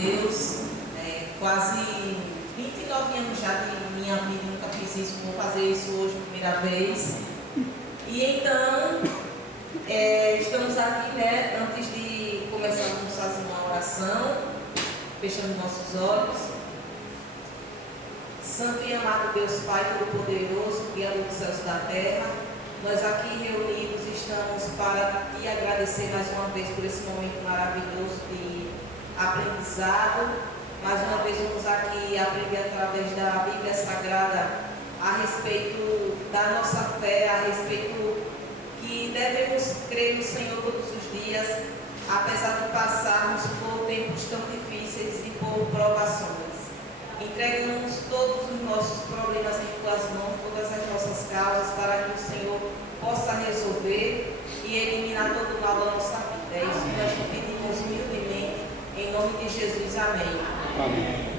Deus. Quase 29 anos já de minha vida, nunca fiz isso, vou fazer isso hoje pela primeira vez. E então, estamos aqui, antes de começarmos a fazer uma oração, fechando nossos olhos. Santo e amado Deus Pai Todo-Poderoso, Criador dos céus e da terra, nós aqui reunidos estamos para te agradecer mais uma vez por esse momento maravilhoso de aprendizado. Mais uma vez vamos aqui aprender através da Bíblia Sagrada a respeito da nossa fé, a respeito que devemos crer no Senhor todos os dias, apesar de passarmos por tempos tão difíceis e por provações. Entregamos todos os nossos problemas em tuas mãos, todas as nossas causas, para que o Senhor possa resolver e eliminar todo o mal da nossa vida. É isso que nós te pedimos humildemente, em nome de Jesus. Amém. Amém.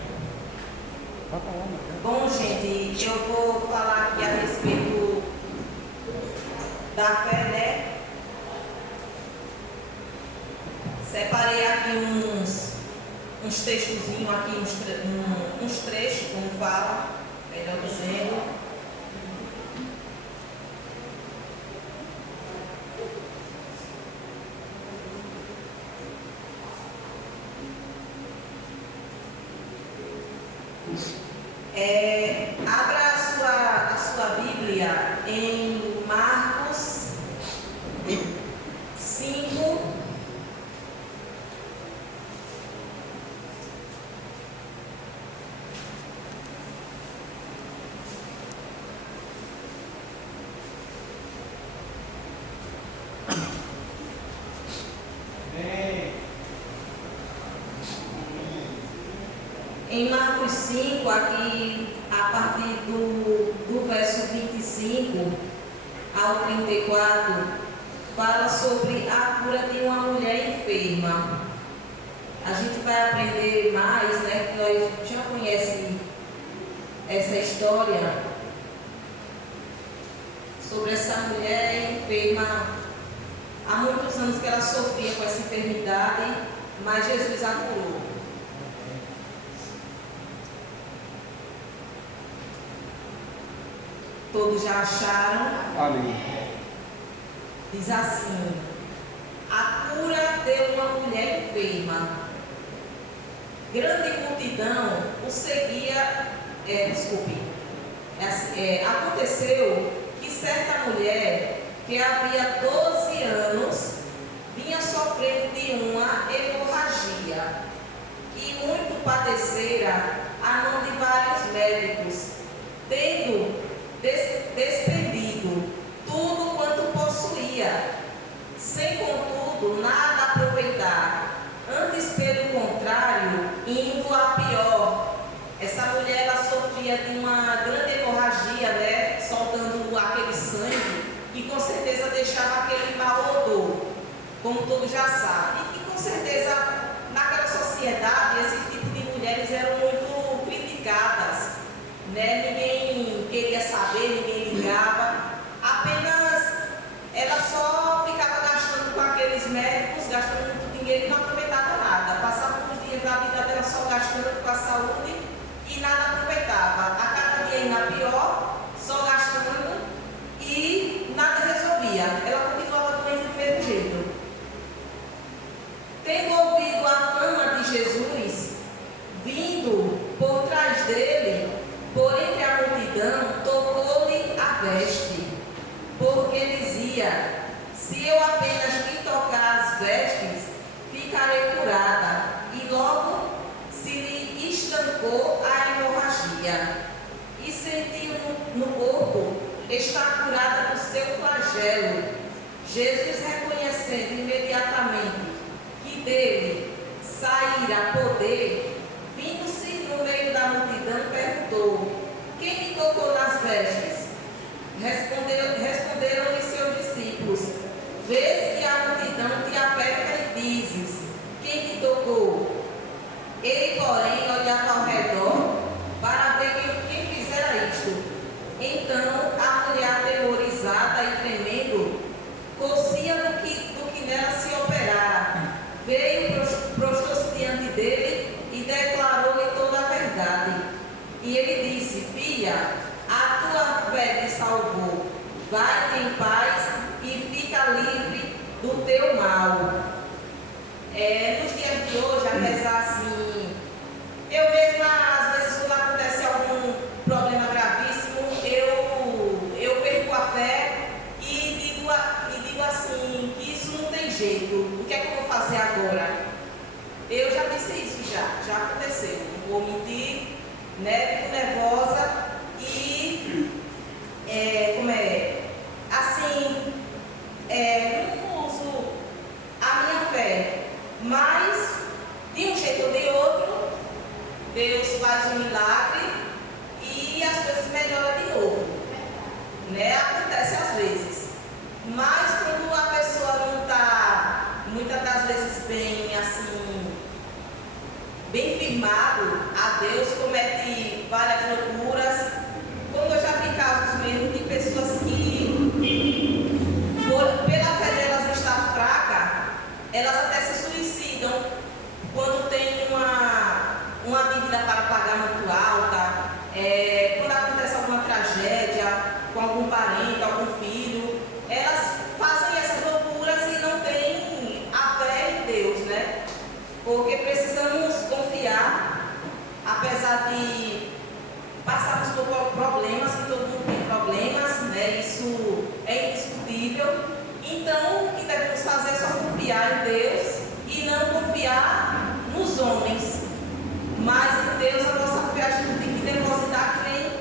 Bom, gente, eu vou falar aqui a respeito da fé, né? Separei aqui uns textozinhos aqui, uns trechos, como fala, melhor dizendo. Abra a sua Bíblia em Marcos 5, em Marcos 5, aqui a partir do verso 25 ao 34, fala sobre a cura de uma mulher enferma. A gente vai aprender mais, né, que nós já conhecemos essa história sobre essa mulher enferma. Há muitos anos que ela sofria com essa enfermidade, mas Jesus a curou. Todos já acharam? Amém. Diz assim: a cura de uma mulher enferma. Grande multidão o seguia. Aconteceu que certa mulher, que havia 12 anos, vinha sofrendo de uma hemorragia e muito padecera a mão de vários médicos, tendo despendido tudo quanto possuía, sem contudo nada aproveitar, antes pelo contrário, indo a pior. Essa mulher, ela sofria de uma grande hemorragia, né, soltando aquele sangue, que com certeza deixava aquele mau odor, como todos já sabem, e que com certeza naquela sociedade esse tipo de mulheres eram muito criticadas, né? Ninguém queria saber, ninguém ligava, apenas ela só ficava gastando com aqueles médicos, gastando muito dinheiro e não aproveitava nada. Passava uns dias da vida dela só gastando com a saúde e nada aproveitava. A cada dia ainda pior, só gastando e nada resolvia. Ela continuava doente do mesmo jeito. Tendo ouvido a fama de Jesus, vindo por trás dele, por entre a multidão, tocou-lhe a veste, porque dizia: se eu apenas lhe tocar as vestes, ficarei curada. E logo se lhe estancou a hemorragia, e sentiu no corpo estar curada do seu flagelo. Jesus, reconhecendo imediatamente que dele saíra poder, vindo-se no meio da multidão, perguntou: quem me tocou nas vestes? Responderam-lhe seus discípulos: vês que a multidão te aperta e dizes: quem me tocou? Ele, porém, olhava ao redor para ver quem fizera isto. Então a mulher, atemorizada e tremendo, cocia do que nela se operara, veio, prostou-se diante dele hoje, apesar assim, eu mesma, às vezes, quando acontece algum problema gravíssimo, eu perco a fé e digo assim, que isso não tem jeito, o que é que eu vou fazer agora? Eu já disse isso, já aconteceu, não vou mentir, né? Fico nervosa e, assim, não uso a minha fé, mas de um jeito ou de outro, Deus faz um milagre e as coisas melhoram de novo, né? Acontece às vezes, mas quando a pessoa não está, muitas das vezes, bem assim, bem firmado a Deus, comete várias loucuras, como eu já vi casos mesmo de pessoas que, pela fé delas estar fraca, elas até se suicidam quando tem uma dívida para pagar muito alta, quando acontece alguma tragédia com algum parente, algum filho, elas fazem essas loucuras e não têm a fé em Deus, né? Porque precisamos confiar, apesar de passarmos por problemas, que todo mundo tem problemas, né? Isso é indiscutível. Então, o que devemos fazer é só confiar em Deus e não confiar nos homens. Mas em Deus, a nossa fé a gente tem que depositar, que nem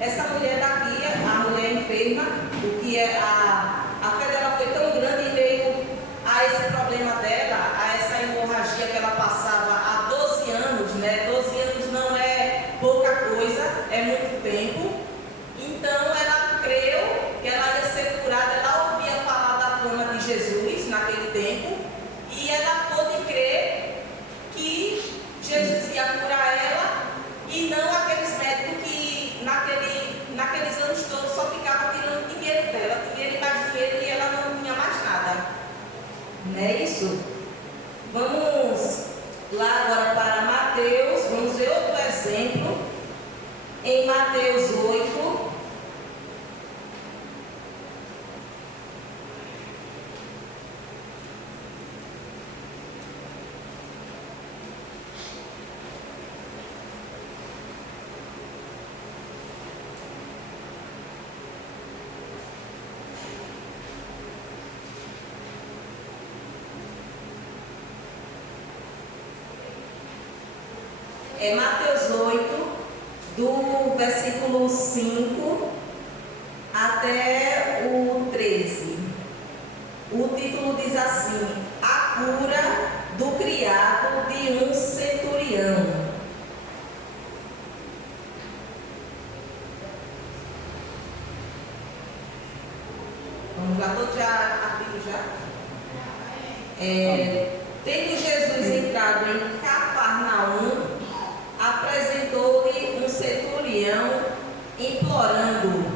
essa mulher daqui, a mulher enferma, o que é a fé dela foi tão grande em meio a esse problema dela, a essa hemorragia que ela passava há 12 anos, né? 12 anos não é pouca coisa, é muito tempo. Então ela creu que ela ia ser curada, ela ouvia falar da fama de Jesus naquele tempo, e ela pôde crer que Jesus ia curar ela, e não aqueles médicos que naqueles anos todos só ficavam tirando dinheiro dela, dinheiro e mais dinheiro, e ela não tinha mais nada. Não é isso? Vamos lá agora para Mateus, vamos ver outro exemplo, em Mateus 8. Mateus 8, do versículo 5 até o 13. O título diz assim: a cura do criado de um centurião. Vamos lá, todos já abriram já? Tendo Jesus entrado em Cafarnaum, apresentou-lhe um centurião, implorando: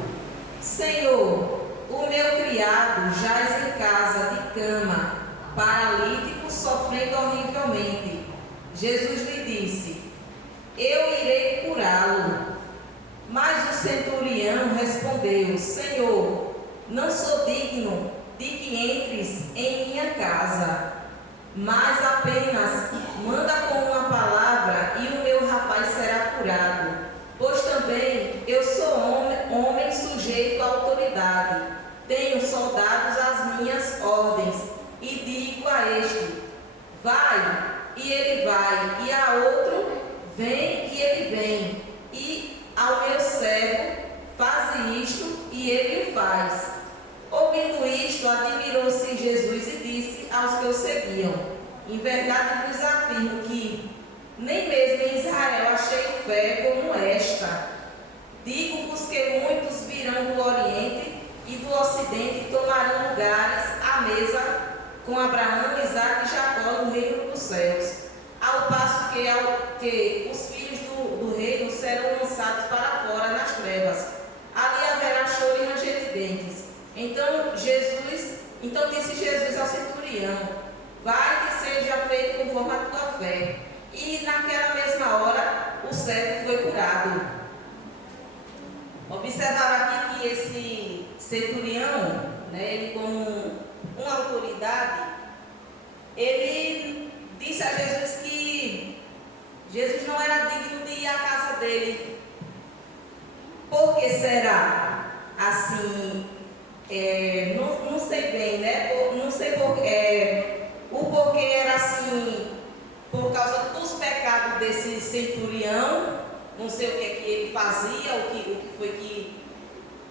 Senhor, o meu criado jaz em casa de cama, paralítico, sofrendo horrivelmente. Jesus lhe disse: eu irei curá-lo. Mas o centurião respondeu: Senhor, não sou digno de que entres em minha casa, mas apenas manda com uma palavra e o meu rapaz será curado, pois também eu sou homem sujeito à autoridade, tenho soldados às minhas ordens, e digo a este: vai, e ele vai, e a outro: vem, e ele vem, e ao meu servo: faze isto, e ele o faz. Ouvindo isto, admirou-se Jesus e disse aos que o seguiam: em verdade vos afirmo que nem mesmo em Israel achei fé como esta. Digo-vos que muitos virão do Oriente e do Ocidente e tomarão lugares à mesa com Abraão, Isaque e Jacó no reino dos céus, ao passo que os filhos do reino serão lançados para fora nas trevas. Ali haverá choro e ranger de dentes. Então disse Jesus ao centurião: vai que seja feito conforme a tua fé. E naquela mesma hora o servo foi curado. Observaram aqui que esse centurião, né, ele como uma autoridade, ele disse a Jesus que dele. Por que será? Assim, não sei bem, né? Não sei o porquê era assim, por causa dos pecados desse centurião. Não sei o que é que ele fazia,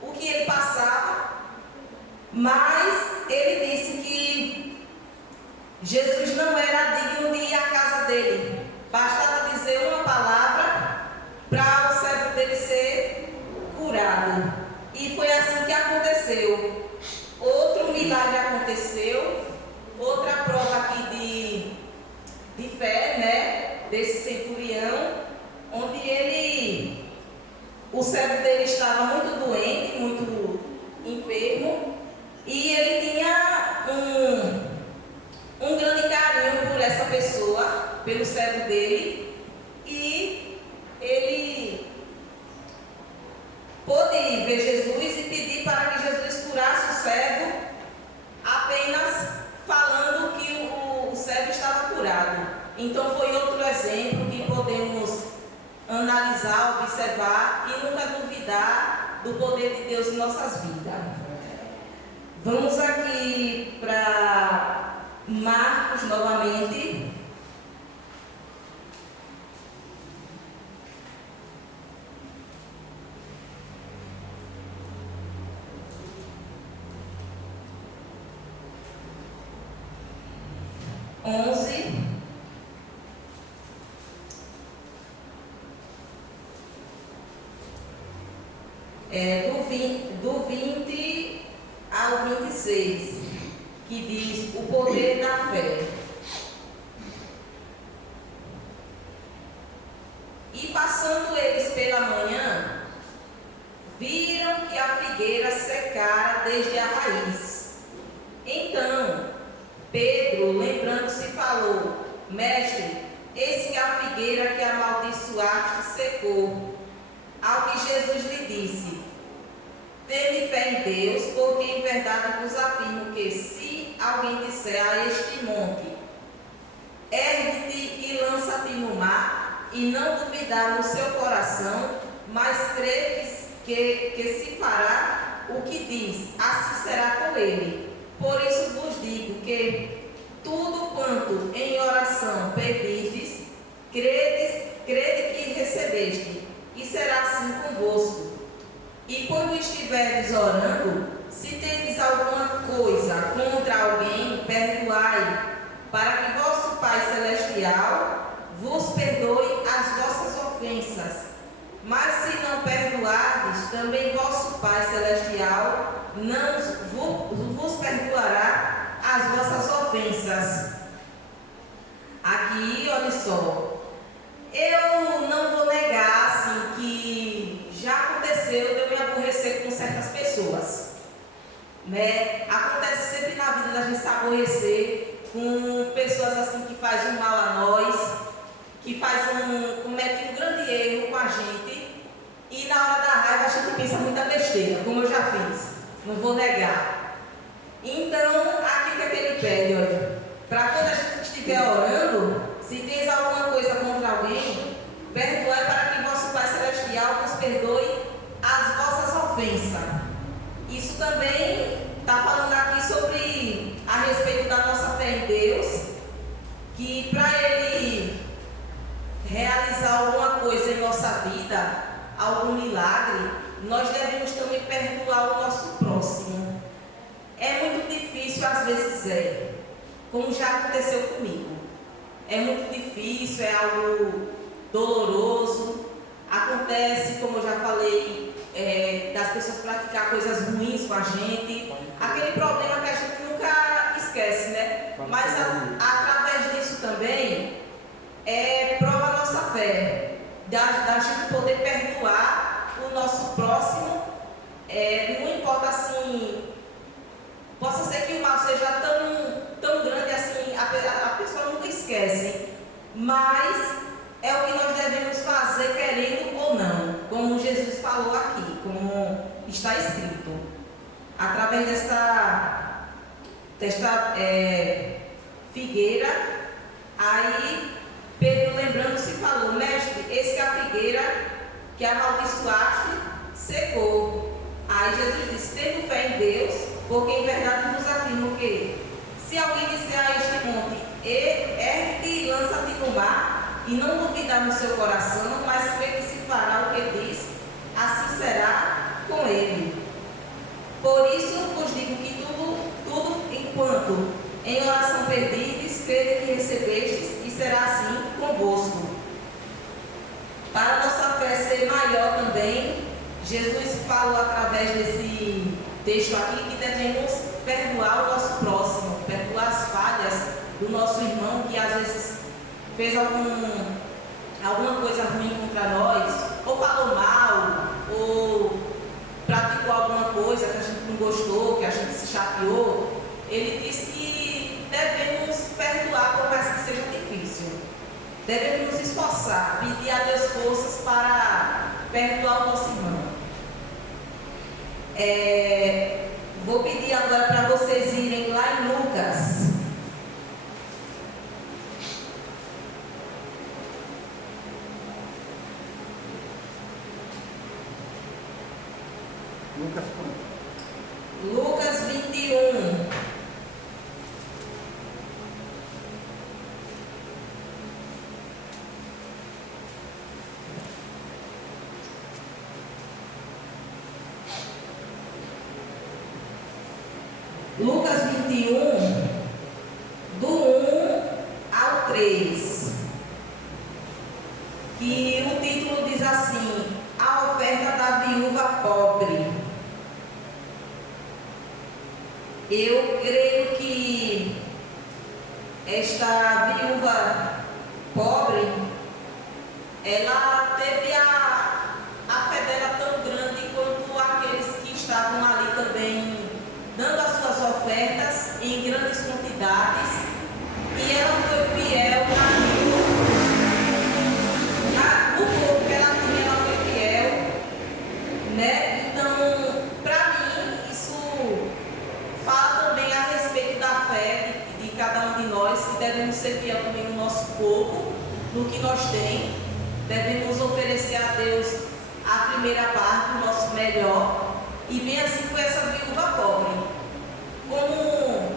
o que ele passava. Mas ele disse que Jesus não era digno de ir à casa dele. Bastava dizer uma palavra para o servo dele ser curado. E foi assim que aconteceu. Outro milagre aconteceu. Outra prova aqui de fé, né? Desse centurião, onde o servo dele estava muito doente, muito enfermo, e ele tinha um grande carinho por essa pessoa, pelo servo dele, e ele pôde ver Jesus e pedir para que Jesus curasse o servo, apenas falando que o servo estava curado. Então foi outro exemplo que podemos analisar, observar e nunca duvidar do poder de Deus em nossas vidas. Vamos aqui para Marcos novamente. Do 20 ao 26, que diz o poder da fé. E passando eles pela manhã, viram que a figueira secara desde a raiz. Então Pedro, lembrando-se, falou: Mestre, eis que a figueira que amaldiçoaste secou. Ao que Jesus lhe disse: Tende fé em Deus, porque em verdade vos afirmo que, se alguém disser a este monte, ergue-te e lança-te no mar, e não duvidar no seu coração, mas crê que se fará o que diz, assim será com ele. Por isso vos digo que tudo quanto em oração pedirdes, crede que recebeste, e será assim convosco. E quando estiveres orando, se tendes alguma coisa contra alguém, perdoai, para que vosso Pai Celestial vos perdoe as vossas ofensas. Mas se não perdoardes, também vosso Pai Celestial não vos perdoará as vossas ofensas. Aqui, olha só, eu não vou negar assim que já aconteceu de eu me aborrecer com certas pessoas, né? Acontece sempre na vida da gente se aborrecer com pessoas assim que fazem um mal a nós, que cometem um grande erro com a gente, e na hora da raiva a gente pensa muita besteira, como eu já fiz, não vou negar. Então, aqui que é que ele pede, olha, para quando a gente estiver orando, se tens alguma coisa contra alguém, perdoai para que vosso Pai Celestial vos perdoe as vossas ofensas. Isso também está falando aqui sobre a respeito da nossa fé em Deus, que para Ele realizar alguma coisa em nossa vida, algum milagre, nós devemos também perdoar o nosso próximo. É muito difícil, às vezes como já aconteceu comigo. É muito difícil, é algo doloroso. Acontece, como eu já falei, das pessoas praticar coisas ruins com a gente. Aquele problema que a gente nunca esquece, né? Mas através disso também prova a nossa fé, da gente poder perdoar o nosso próximo. Não importa assim, possa ser que o mal seja tão grande assim, a pessoa nunca esquece, mas é o que nós devemos fazer, querendo ou não, como Jesus falou aqui, como está escrito, através desta figueira. Aí Pedro, lembrando-se, falou: Mestre, eis que a figueira que amaldiçoaste secou. Aí Jesus disse: tendo fé em Deus, porque em verdade vos afirmo que, se alguém disser a este monte, ergue-te e lança-te no mar, e não duvidar no seu coração, mas crê que se fará o que diz, assim será com ele. Por isso vos digo que tudo enquanto em oração perdides, crede que recebestes, e será assim convosco. Para nossa fé ser maior também, Jesus falou através desse texto aqui que devemos perdoar o nosso próximo, perdoar as falhas do nosso irmão que às vezes fez alguma coisa ruim contra nós, ou falou mal, ou praticou alguma coisa que a gente não gostou, que a gente se chateou. Ele disse que devemos perdoar, por mais que seja difícil. Devemos nos esforçar, pedir a Deus forças para perdoar o nosso irmão. Vou pedir agora para vocês irem lá em Lucas. Lucas 21. Lucas 21, do 1 ao 3, que o título diz assim: a oferta da viúva pobre. Eu creio que esta viúva pobre, ela teve a fé dela tão grande quanto aqueles que estavam ali também dando as suas ofertas em grandes quantidades, e ela foi fiel no pouco que ela tinha, ela foi fiel, né? Então, para mim, isso fala também a respeito da fé de cada um de nós, que devemos ser fiel também no nosso pouco, no que nós temos, devemos oferecer a Deus a primeira parte, o nosso melhor. E bem assim foi essa viúva pobre. Como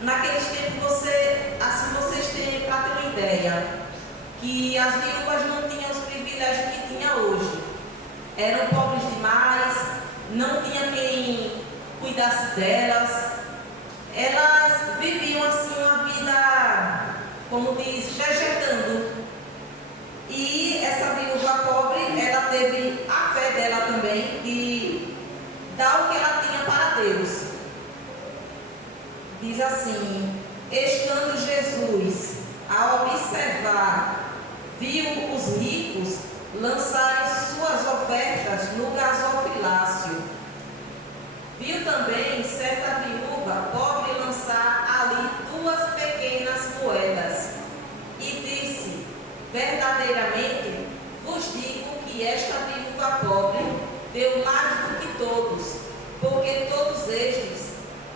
naqueles tempos vocês têm, para ter uma ideia, que as viúvas não tinham os privilégios que tinha hoje. Eram pobres demais, não tinha quem cuidasse delas. Elas viviam assim uma vida, como diz, vegetando. E essa viúva pobre, ela teve a fé dela também de dar o que ela tinha para Deus. Diz assim: estando Jesus a observar, viu os ricos lançarem suas ofertas no gasofilácio. Viu também certa viúva pobre lançar ali 2 pequenas moedas. E disse: verdadeiramente vos digo que esta viúva pobre deu mais do que todos, porque todos estes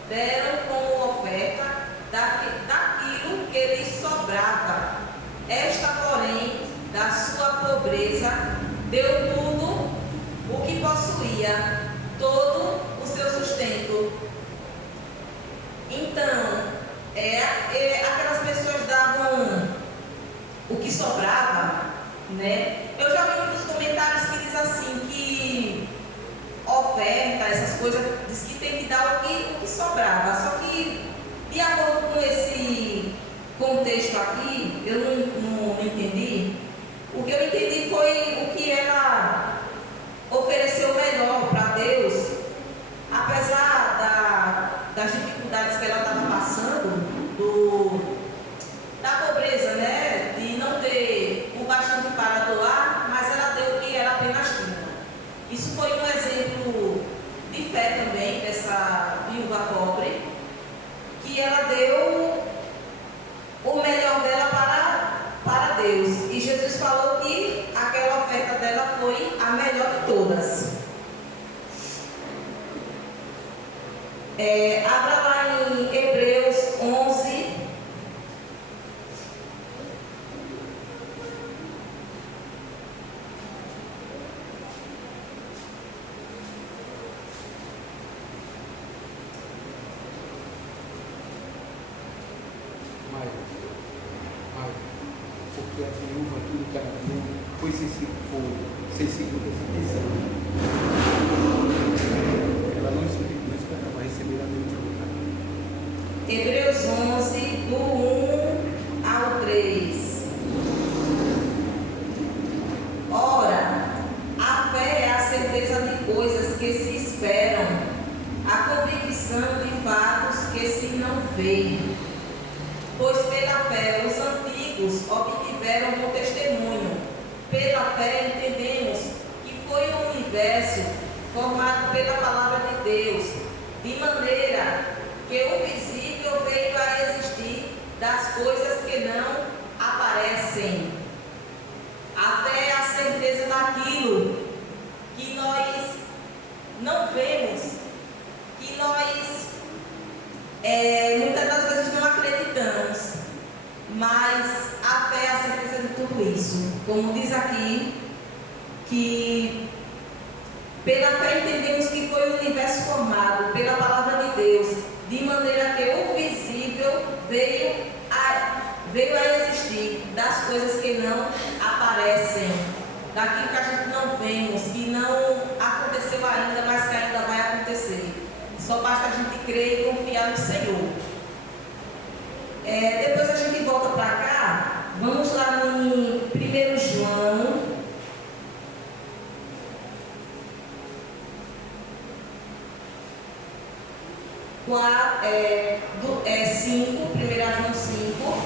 deram como oferta daquilo que lhes sobrava. Esta, porém, da sua pobreza, deu tudo o que possuía, todo o seu sustento. Então, aquelas pessoas davam o que sobrava, né? Eu já vi muitos comentários que diz assim, que oferta, essas coisas, diz que tem que dar o que sobrava. Só que, de acordo com esse contexto aqui, eu não entendi. O que eu entendi foi o que ela ofereceu melhor para Deus, apesar das dificuldades que ela estava passando, da pobreza, né? De não ter o bastante para doar, mas ela deu o que ela apenas tinha. Isso foi um exemplo de fé também dessa viúva pobre, que ela deu o melhor dela para Deus. E Jesus falou que aquela oferta dela foi a melhor de todas. Abra lá em Hebreus 11. que a viúva aqui do Canadá foi sensível dessa atenção. Ela não esperava receber a Deus. Hebreus 11, do 1 ao 3. Ora, a fé é a certeza de coisas que se esperam, a convicção de fatos que se não veem. Pois pela fé os antigos obtiveram bom testemunho. Pela fé entendemos que foi o universo formado pela palavra de Deus, de maneira que o visível veio a existir das coisas que não aparecem. A fé é a certeza daquilo que nós não vemos, que nós muitas das vezes não acreditamos, mas a fé é a certeza de tudo isso. Como diz aqui, que pela fé entendemos que foi o universo formado pela palavra de Deus, de maneira que o visível veio a existir das coisas que não aparecem, daquilo que a gente não vemos, que não aconteceu ainda, mas que ainda vai acontecer. Só basta a gente crer e confiar no Senhor. Depois a gente volta para cá. Vamos lá em 1 João. É 5, 1 João 5.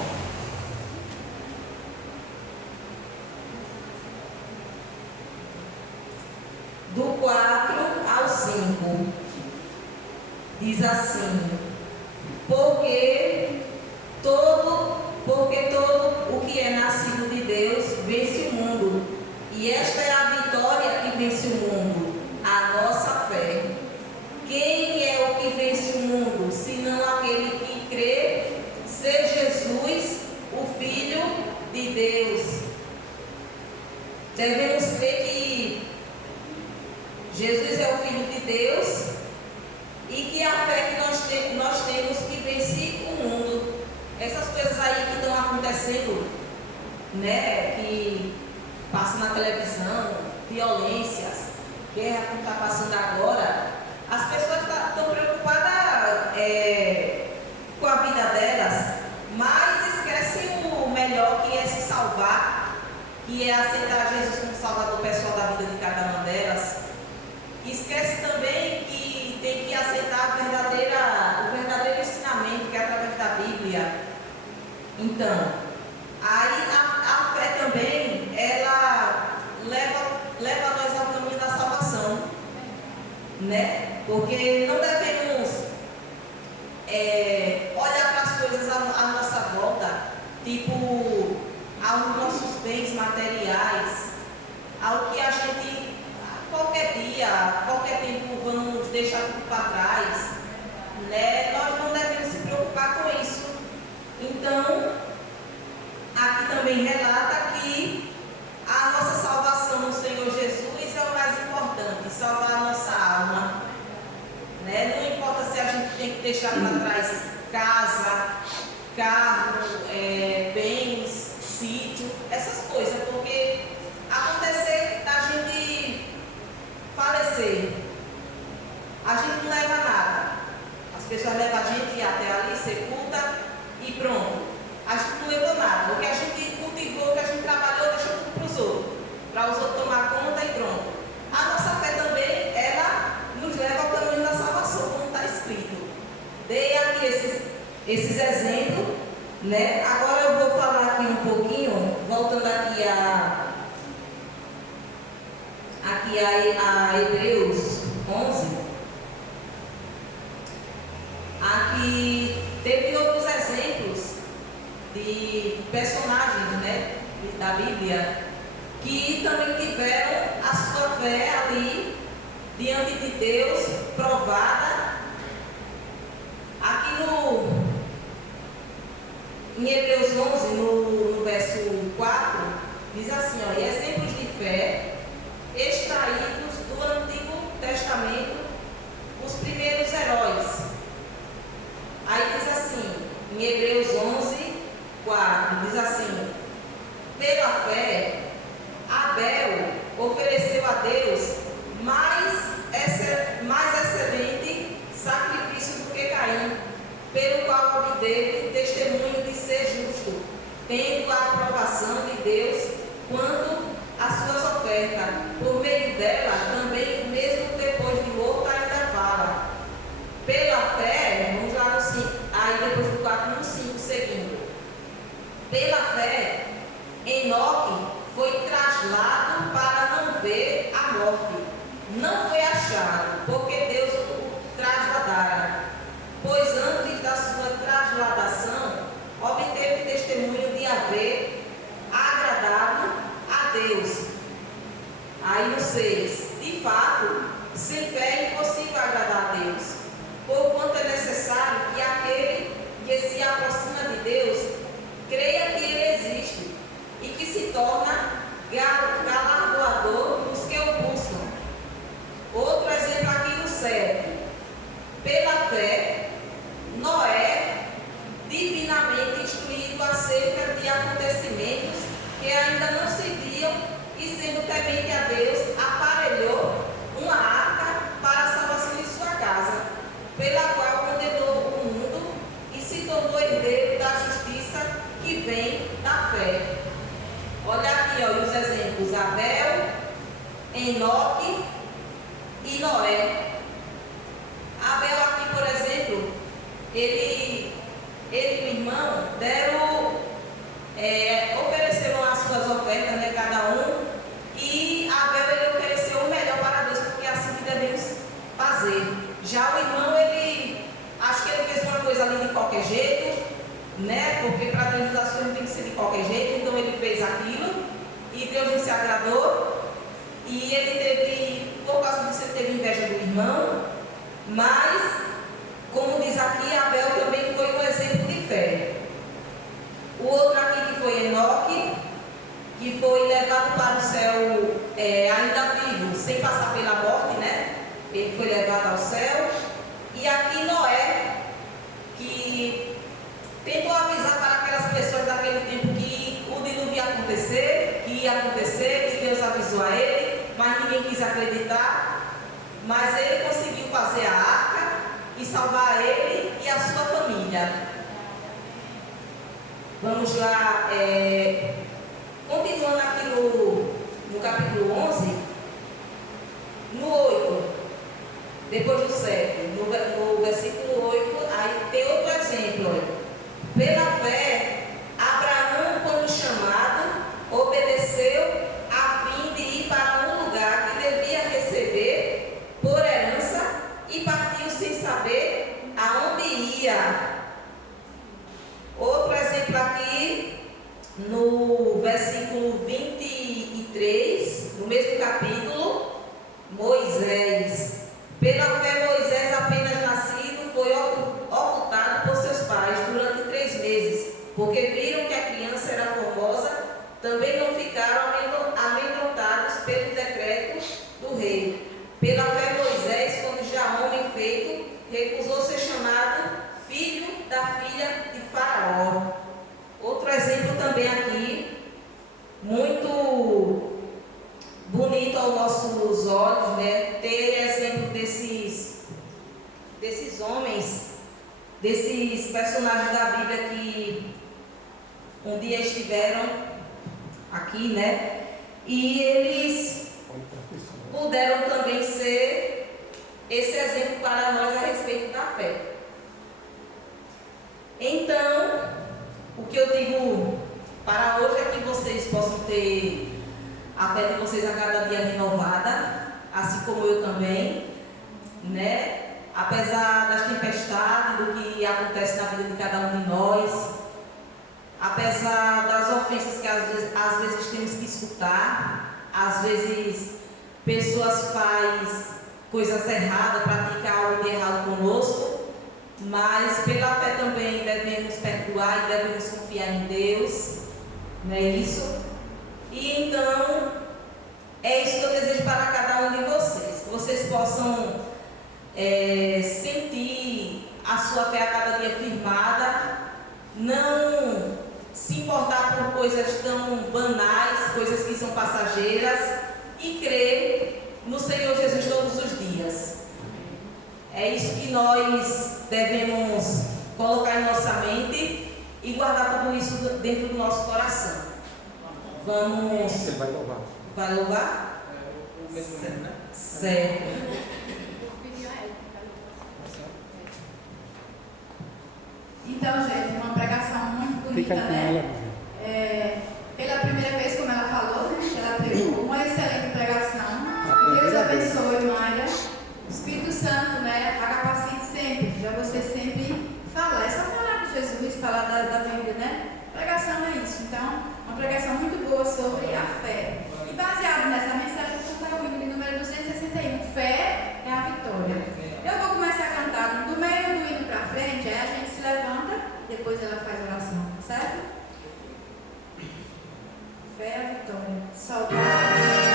Do 4 ao 5. Diz assim: porque todo o que é nascido de Deus vence o mundo, e esta é a vitória que vence o mundo, a nossa fé. Quem é o que vence o mundo, senão aquele que crê ser Jesus, o Filho de Deus? Devemos crer que Jesus é o Filho de Deus e que a fé que nós temos que vence o mundo. Essas coisas aí que estão acontecendo, né, que passa na televisão, violências, guerra que está passando agora, as pessoas estão preocupadas com a vida delas, mas esquecem o melhor, que é se salvar, que é aceitar Jesus como Salvador pessoal da vida de cada uma delas. Esquece também que tem que aceitar o verdadeiro ensinamento, que é através da Bíblia. Então, aí a fé também, ela leva nós ao caminho da salvação, né? Porque não devemos olhar para as coisas à nossa volta, tipo, aos nossos bens materiais, ao que a gente, qualquer dia, qualquer tempo, vamos deixar tudo para trás, né? Nós não devemos se preocupar com isso. Então, aqui também relata que a nossa salvação no Senhor Jesus é o mais importante, salvar a nossa alma, né? Não importa se a gente tem que deixar para trás casa, carro, bens, sítio, essas coisas, porque acontecer da gente falecer, a gente não leva nada. As pessoas levam a gente até ali, sepulta e pronto. A gente não levou nada. O que a gente cultivou, o que a gente trabalhou, deixou tudo para os outros. Para os outros tomar conta e pronto. A nossa fé também, ela nos leva ao caminho da salvação, como está escrito. Dei aqui esses exemplos, né? Agora eu vou falar aqui um pouquinho, voltando aqui a Hebreus 11. Aqui teve outros exemplos de personagens, né, da Bíblia, que também tiveram a sua fé ali diante de Deus provada. Aqui em Hebreus 11, no verso 4, diz assim, ó: e exemplos de fé extraídos do Antigo Testamento, os primeiros heróis. Aí diz assim, em Hebreus 11, 4, diz assim: Pela fé, Abel ofereceu a Deus mais excelente sacrifício do que Caim, pelo qual obteve testemunho de ser justo, tendo a aprovação de Deus quanto às suas ofertas. Por meio dela, também, mesmo depois de morto, ainda fala. Pela fé, vamos lá no 5, aí depois do 4 no 5, seguindo. Pela fé, Enoque foi traslado para não ver a morte. Não foi achado, porque Deus o trasladara. Pois antes da sua trasladação, obteve testemunho de haver agradado a Deus. Aí no 6, de fato, sem fé é impossível agradar a Deus, porquanto é necessário que aquele que se aproxima de Deus creia que Ele existe e que se torna galardoador dos que o buscam. Outro exemplo aqui no 7. Pela fé, Noé, divinamente instruído acerca de acontecimentos que ainda não se viam e sendo temente a Deus, aparelhou uma arca para a salvação de sua casa, pela qual condenou o mundo e se tornou herdeiro da justiça que vem da fé. Olha aqui, ó, os exemplos: Abel, Enoque e Noé. Abel aqui, por exemplo, ele e o irmão ofereceram as suas ofertas, né, cada um, e Abel ele ofereceu o melhor para Deus, porque assim que devemos fazer. Já o irmão, acho que ele fez uma coisa ali de qualquer jeito, né, porque para Deus as coisas tem que ser de qualquer jeito, então ele fez aquilo e Deus não se agradou, e ele teve, por causa disso, ele teve inveja do irmão, mas, como diz aqui, Abel também foi um exemplo de fé. O outro aqui que foi Enoque, que foi levado para o céu ainda vivo, sem passar pela morte, né? Ele foi levado ao céu. E aqui Noé, que tentou avisar para aquelas pessoas daquele tempo que o dilúvio ia acontecer, que Deus avisou a ele, mas ninguém quis acreditar. Mas ele conseguiu fazer a arca e salvar ele e a sua família. Vamos lá, continuando aqui no capítulo 11, no 8, depois do 7, no versículo 8, aí tem outro exemplo. Olha. Pela fé, Abraão, quando chamado, obedeceu a fim de ir para um lugar que devia receber por herança e partiu sem saber aonde ia. Outro exemplo aqui, no versículo 23, no mesmo capítulo, Moisés. Pela fé, Moisés, apenas nascido, foi ocultado por seus pais durante 3 meses, porque viram que a criança era formosa, também não ficaram amedrontados pelo decreto do rei. Pela fé, Moisés, quando já homem feito, recusou ser chamado filho da filha de Faraó. Outro exemplo também aqui, muito bonito aos nossos olhos, né? Ter exemplo desses homens, desses personagens da Bíblia que um dia estiveram aqui, né? E eles puderam também ser esse exemplo para nós a respeito da fé. Então, o que eu digo para hoje é que vocês possam ter a fé de vocês a cada dia renovada, assim como eu também, né? Apesar das tempestades, do que acontece na vida de cada um de nós, apesar das ofensas que às vezes temos que escutar, às vezes pessoas fazem coisas erradas, praticam algo de errado conosco, mas pela fé também devemos perdoar e devemos confiar em Deus, não é isso? E então, é isso que eu desejo para cada um de vocês, que vocês possam sentir a sua fé a cada dia firmada, não se importar por coisas tão banais, coisas que são passageiras, e crer no Senhor Jesus todos os dias. É isso que nós devemos colocar em nossa mente e guardar tudo isso dentro do nosso coração. Vamos. Você vai louvar. Vai louvar? O mesmo nome, né? Certo. Então, gente, uma pregação muito bonita, Fica com né? ela. Pela primeira vez, como ela falou, né? Ela pregou uma excelente pregação. A Que Deus primeira vez. abençoe, Maia. O Espírito Santo, né? A capacite sempre, para você sempre falar. É só falar de Jesus, falar da Bíblia, né? Pregação é isso. Então, uma pregação muito boa sobre a fé. E baseado nessa mensagem, eu estou ouvindo de número 261. Fé é a vitória. Eu vou começar a cantar do meio do hino para frente, aí a gente se levanta, depois ela faz oração, certo? Fé é a vitória. Saudade.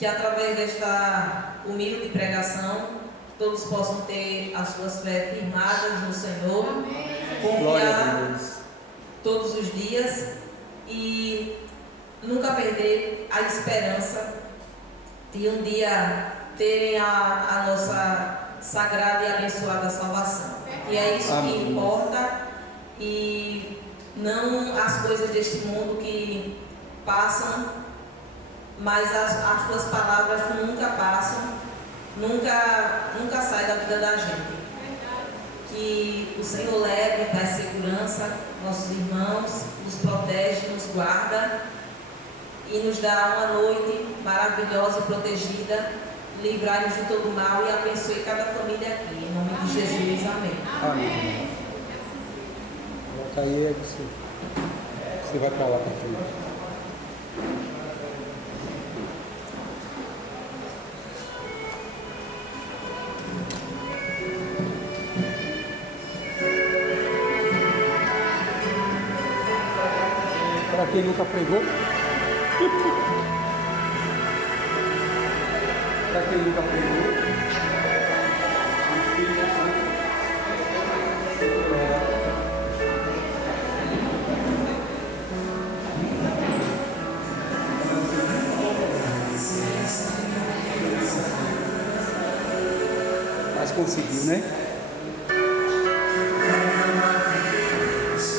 que através desta humilde pregação todos possam ter as suas fé firmadas no Senhor, confiar todos os dias e nunca perder a esperança de um dia terem a nossa sagrada e abençoada salvação. E é isso que importa, e não as coisas deste mundo que passam, mas as tuas palavras nunca passam, nunca sai da vida da gente. Que o Senhor leve em paz e segurança nossos irmãos, nos protege, nos guarda e nos dá uma noite maravilhosa e protegida, livrai-nos de todo mal e abençoe cada família aqui. Em nome de Jesus, amém. Amém. Volta aí, é você. Você vai para lá para frente. Para quem nunca pregou. Para quem nunca pregou. Mas conseguiu, né?